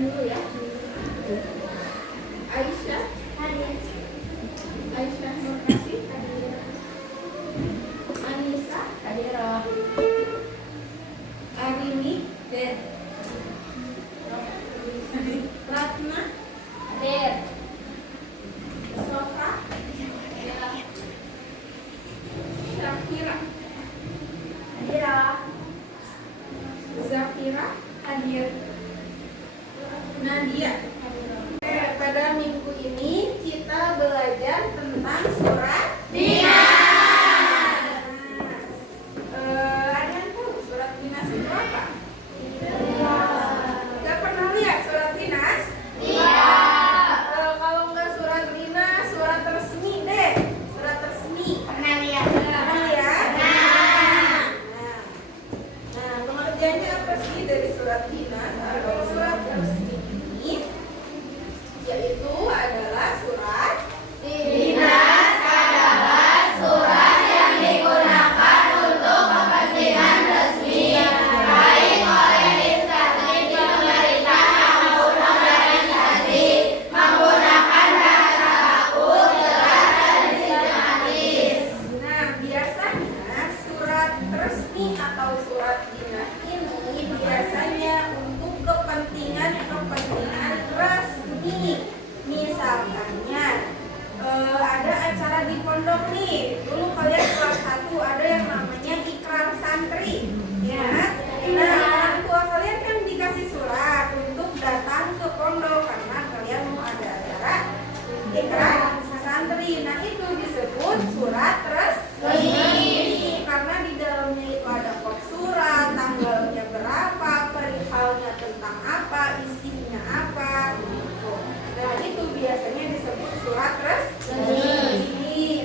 dulu ya. Aisyah hadir. Aisyah Nurkasih hadir. Anissa hadir. Arini hadir. Ratna hadir. Sofa hadir. Syakira hadir. Zafira hadir. Nadia hadir. Pada minggu ini kita belajar tentang surat Dinas. Ada yang tahu surat Dinas itu apa? Gak pernah lihat surat Dinas? Kalau nggak surat Dinas, surat resmi deh. Surat resmi. Pernah lihat? Pernah lihat? Nah, pengertiannya apa sih dari surat Dinas atau surat resmi ini? Yaitu adalah surat Dinas adalah surat yang digunakan untuk kepentingan resmi baik oleh instansi pemerintahan maupun organisasi menggunakan bahasa baku, jelas dan sistematis. Nah, biasanya surat resmi atau surat dinas ini biasanya untuk kepentingan resmi. Misalkannya ada acara di pondok nih. Dulu kalian kelas 1 ada yang namanya ikrar santri, ya. Nah, orang tua kalian kan dikasih surat untuk datang ke pondok karena kalian mau ada acara ikrar santri. Nah, itu disebut surat resmi karena di dalamnya itu ada kop surat, tanggalnya berapa, perihalnya tentang apa, isinya apa gitu. Nah, itu biasanya disebut surat resmi.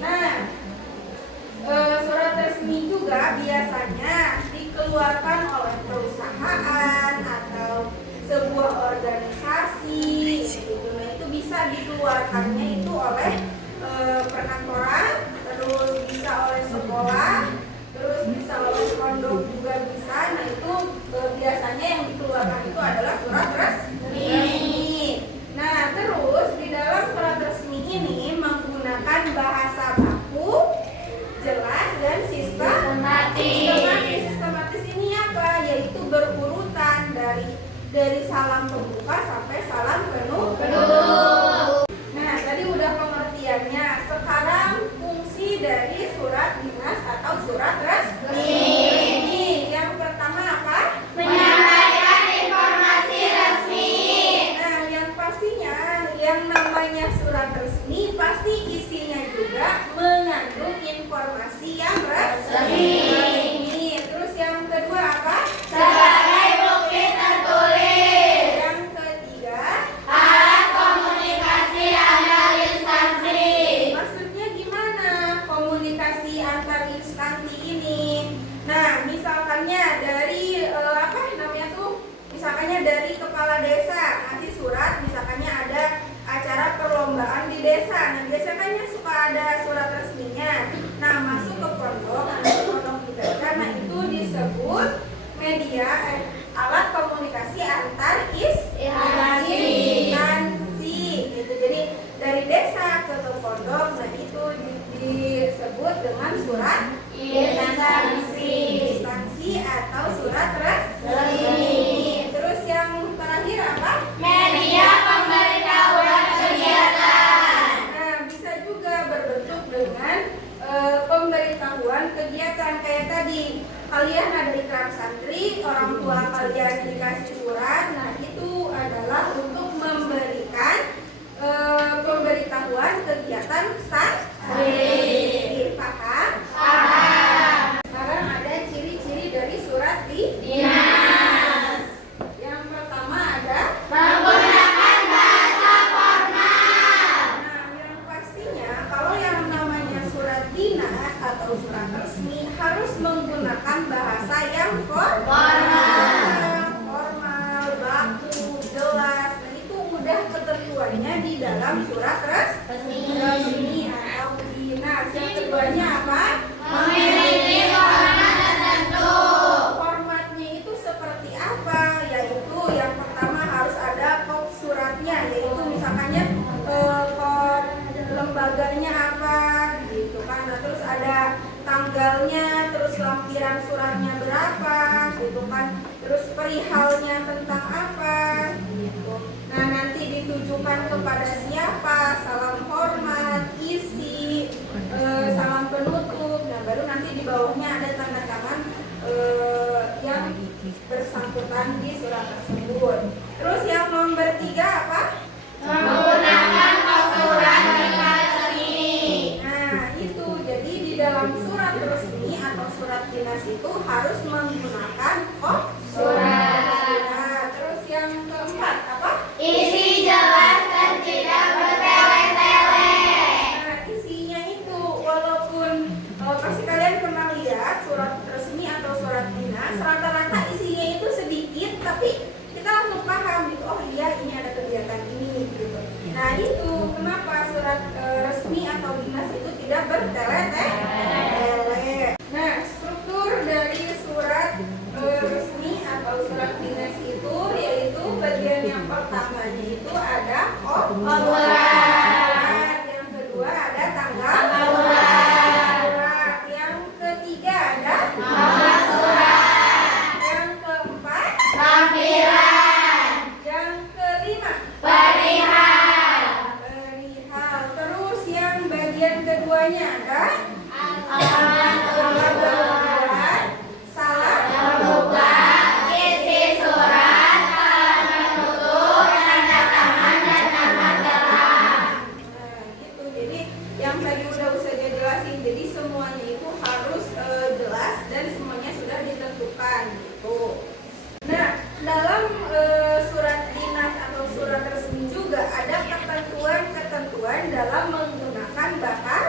Nah, surat resmi juga biasanya dikeluarkan oleh perusahaan atau sebuah organisasi gitu. Nah, itu bisa dikeluarkannya itu oleh perkantoran, terus bisa oleh sekolah, terus bisa oleh pondok juga bisa. Nah, itu biasanya yang dikeluarkan itu adalah surat resmi. Nah, terus di dalam surat resmi ini menggunakan bahasa baku, jelas dan sistematis. Sistematis ini apa? Yaitu berurutan dari salam pembuka sampai salam penutup. Nah, tadi udah pengertiannya. Sekarang fungsi dari surat dinas atau surat resmi. Yang pertama apa? Menyampaikan informasi resmi. Nah, yang pastinya yang namanya surat resmi pasti isinya juga mengandung informasi yang resmi. Terus yang kedua apa? Sebagai bukti tertulis. Yang ketiga, Alat komunikasi antar instansi. maksudnya gimana komunikasi antar instansi ini? Nah, misalkannya dari apa namanya tuh? Misalkannya dari kepala desa, nanti surat misalkannya ada acara perlombaan di desa. Nah, biasanya suka ada surat resminya. Nah, masuk ke pondok, di desa, nah itu disebut media alat komunikasi antar instansi gitu. Jadi dari desa ke pondok, nah itu disebut dengan surat instansi atau surat resmi. Terus yang terakhir apa? Media pemberitahuan kegiatan. Nah, bisa juga berbentuk dengan pemberitahuan kegiatan kayak tadi. Kalian ada ikrar santri, orang tua kalian dikasih surat. Nah, itu adalah untuk memberikan pemberitahuan kegiatan santri. Paham? Sekarang ada ciri-ciri dari surat Dinas. Yang pertama ada Menggunakan bahasa formal. Nah, yang pastinya kalau yang namanya surat dinas atau surat resmi harus menggunakan bahasa yang formal, baku, jelas. Nah, itu mudah ketentuannya di dalam surat resmi atau dinas. Yang keduanya apa? Memiliki format tertentu. Formatnya itu seperti apa? Yaitu yang pertama harus ada perihalnya tentang apa gitu. Nah, nanti ditujukan kepada siapa, salam hormat, isi, salam penutup. Nah, baru nanti di bawahnya ada tanda tangan yang bersangkutan di surat tersebut. Terus yang nomor 3 apa? Menggunakan surat dinas resmi. Nah, itu jadi di dalam surat resmi atau surat dinas itu harus menggunakan Surat. Nah, terus yang keempat apa? Isi jelas dan tidak bertele-tele. Nah, isinya itu walaupun pasti kalian pernah lihat surat resmi atau surat dinas, rata-rata isinya itu sedikit, tapi kita langsung paham gitu. Oh iya, ini ada kegiatan ini gitu. Nah, itu kenapa surat resmi atau dinas itu tidak bertele-tele. Nah, struktur dari surat resmi atau surat dinas itu yaitu bagian yang pertamanya itu ada surat, yang kedua ada tanggal surat, yang ketiga ada yang keempat Tampilan. yang kelima Perihal. terus yang bagian keduanya ada Alamat salah terbuka. Isi surat. Salam penutup. Tanda tangan dan nama gelar. Nah, gitu. Jadi yang tadi udah saya jelasin, jadi semuanya itu harus jelas dan semuanya sudah ditentukan gitu. Nah, dalam surat dinas atau surat resmi juga ada ketentuan-ketentuan dalam menggunakan bahasa.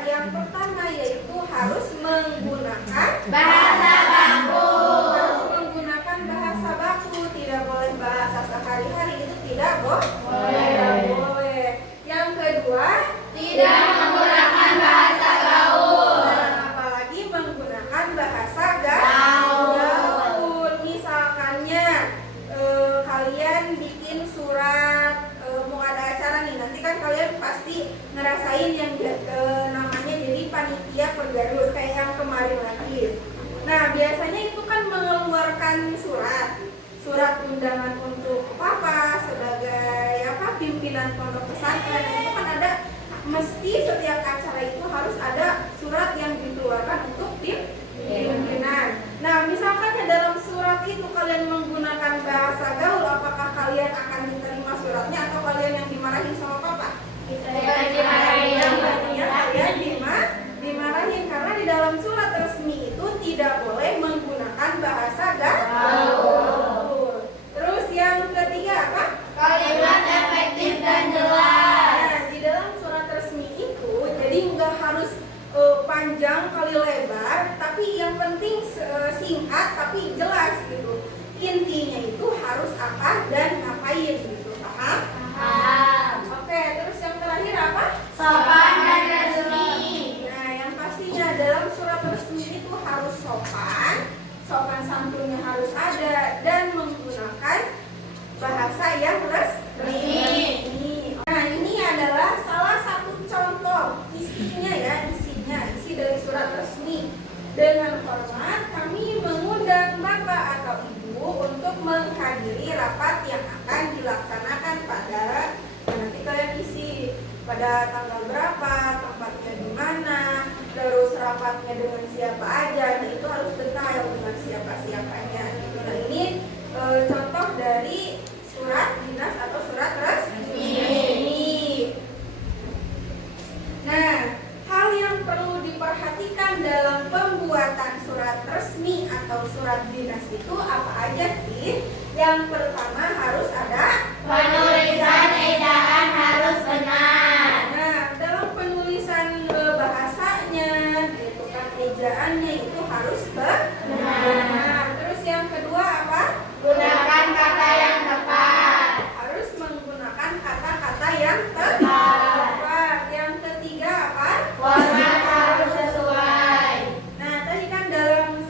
Yang pertama yaitu harus menggunakan Bahasa baku. harus menggunakan bahasa baku, tidak boleh bahasa sehari-hari, itu tidak boleh. Yang kedua, Tidak menggunakan bahasa gaul. apalagi menggunakan bahasa Gaul. gaul. Misalkannya kalian bikin surat, mau ada acara nih, nanti kan kalian pasti ngerasain yang namanya jadi panitia pergarus kayak yang kemarin lagi. Nah, biasanya itu kan mengeluarkan surat undangan untuk papa sebagai pimpinan pondok pesantren. Itu kan ada, mesti setiap acara itu harus ada surat yang dikeluarkan untuk pimpinan. Nah, misalkan dalam surat itu kalian menggunakan bahasa gaul, apakah kalian akan diterima suratnya atau kalian yang dimarahin sama papa? Yang pastinya kalian dimarahin karena di dalam surat resmi itu tidak boleh menggunakan bahasa gaul. Terus yang ketiga apa? Kalimat efektif dan jelas. Nah, di dalam surat resmi itu jadi nggak harus panjang kali lebar, tapi yang penting singkat tapi jelas gitu. Intinya itu harus apa dan ngapain gitu, paham? Paham. Oke, terus yang terakhir apa? Sopan dan resmi. Nah, yang pastinya dalam surat resmi itu harus sopan santunnya harus ada dan menggunakan bahasa yang resmi. Nah, ini adalah salah satu contoh isinya isi dari surat resmi. Dengan hormat kami mengundang Bapak atau Ibu untuk menghadiri rapat yang akan dilaksanakan pada nanti kalian isi pada tanggal berapa, tempatnya di mana, terus rapatnya dengan siapa aja. Nah, itu harus detail dengan siapa-siapanya. Nah, ini contoh dari surat dinas atau surat resmi. Nah, hal yang perlu diperhatikan dalam pembuatan surat resmi atau surat dinas itu apa aja sih? Yang pertama harus ada Penulisan ejaan harus benar. Nah, dalam penulisan bahasanya, itu kan ejaannya itu harus benar. Terus yang kedua apa? Gunakan kata yang tepat. Harus menggunakan kata-kata yang tepat. Yang ketiga apa? Format harus sesuai. Nah, tadi kan dalam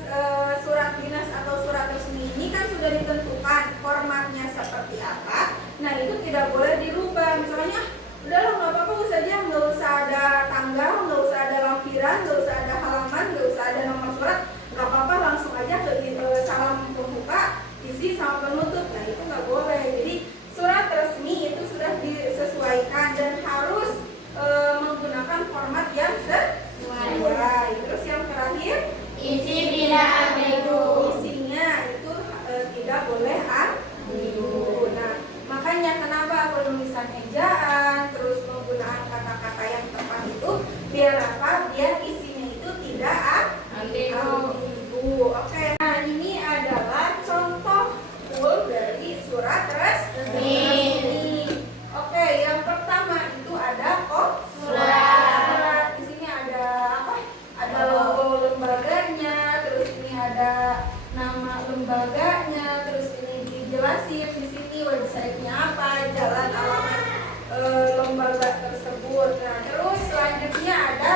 surat dinas atau surat resmi ini kan sudah ditentukan formatnya seperti apa. Nah, itu penutup. Nah itu nggak boleh. Jadi surat resmi itu sudah disesuaikan dan harus menggunakan format yang sesuai. Terus yang terakhir, Isi tidak ambigu. isinya itu tidak boleh ambigu. Nah makanya kenapa penulisan ejaan terus menggunakan kata-kata yang tepat itu biar apa? Biar isinya itu tidak ambigu. Oke. Nah ini adalah contoh full dari surat resmi. Oke, yang pertama itu ada surat. Di sini ada apa? Ada logo lembaganya, terus ini ada nama lembaganya, terus ini dijelasin di sini websitenya apa, jalan alamat lembaga tersebut. Nah, terus selanjutnya ada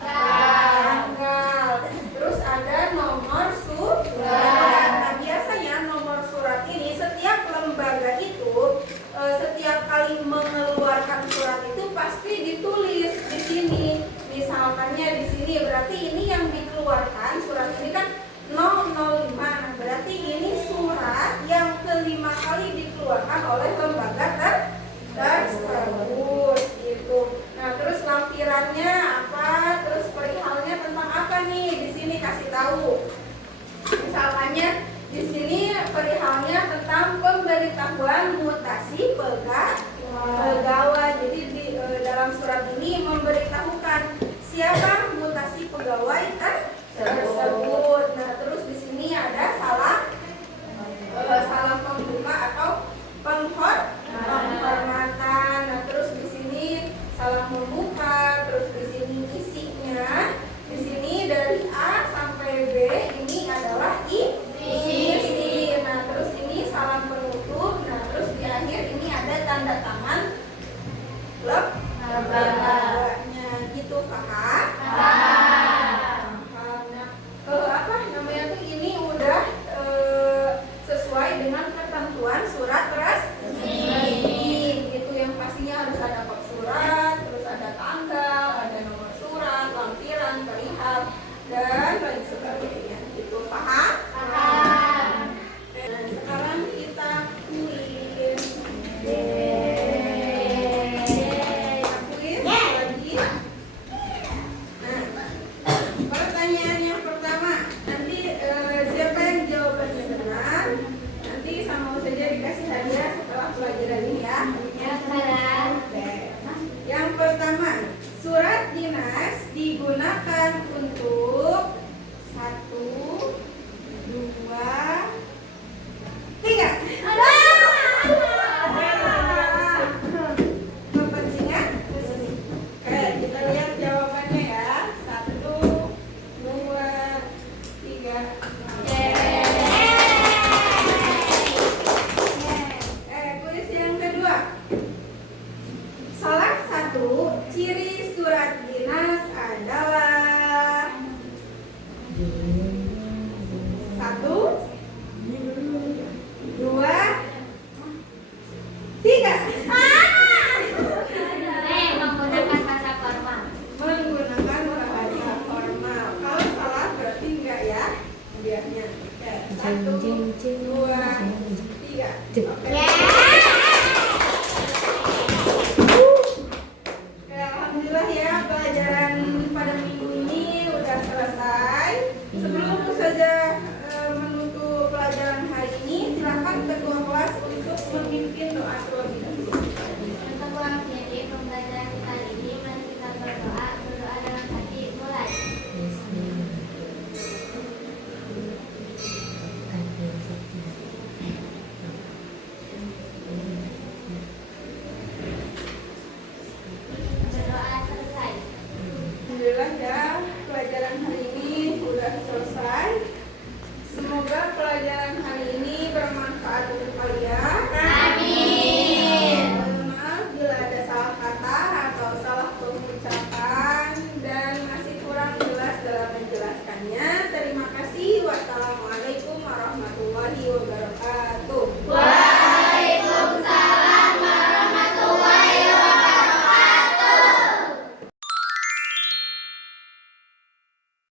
tanggal, terus ada nomor surat. Nah, biasanya nomor surat ini setiap lembaga itu setiap kali mengeluarkan surat itu pasti ditulis di sini. Misalkannya di sini berarti ini yang dikeluarkan surat ini kan 005. Nah, berarti ini surat yang kelima kali dikeluarkan oleh lembaga tersebut gitu. Nah, terus lampirannya apa? Terus perihalnya tentang apa nih? Di sini kasih tahu. Misalkannya di sini perihalnya tentang pemberitahuan mutasi pegawai. Jadi di dalam surat ini memberitahukan siapa mutasi pegawai tersebut. Nah, terus di sini ada salam pembuka atau penghormatan. Nah, terus di sini salam membuka, terus di sini isinya. Di sini dari A sampai B ini adalah isi. Nah, terus ini salam penutup. Nah, terus di akhir ini ada tanda tangan lembaganya gitu, paham? Nah, apa namanya tuh ini udah sesuai dengan ketentuan surat resmi gitu, yang pastinya harus ada kop surat, terus ada tanggal, ada nomor surat, lampiran, perihal dan lain sebagainya gitu, paham? Nah, sekarang kita kuis. Lagi. Nah, pertanyaan yang pertama, nanti siapa yang jawabannya benar, nanti sama saja dikasih hadiah setelah pelajaran ini ya. Oke. Yang pertama, surat dinas digunakan untuk 1, 2, 3. Kepentingan? Oke, kita lihat jawabannya ya. 1, 2, 3. Kuis yang kedua. Salah satu ciri surat dinas adalah 1, 2, 3. Menggunakan bahasa formal. Menggunakan bahasa formal. Kalau salah berarti enggak ya hadiahnya. Oke, 1, 2, 3. Oke.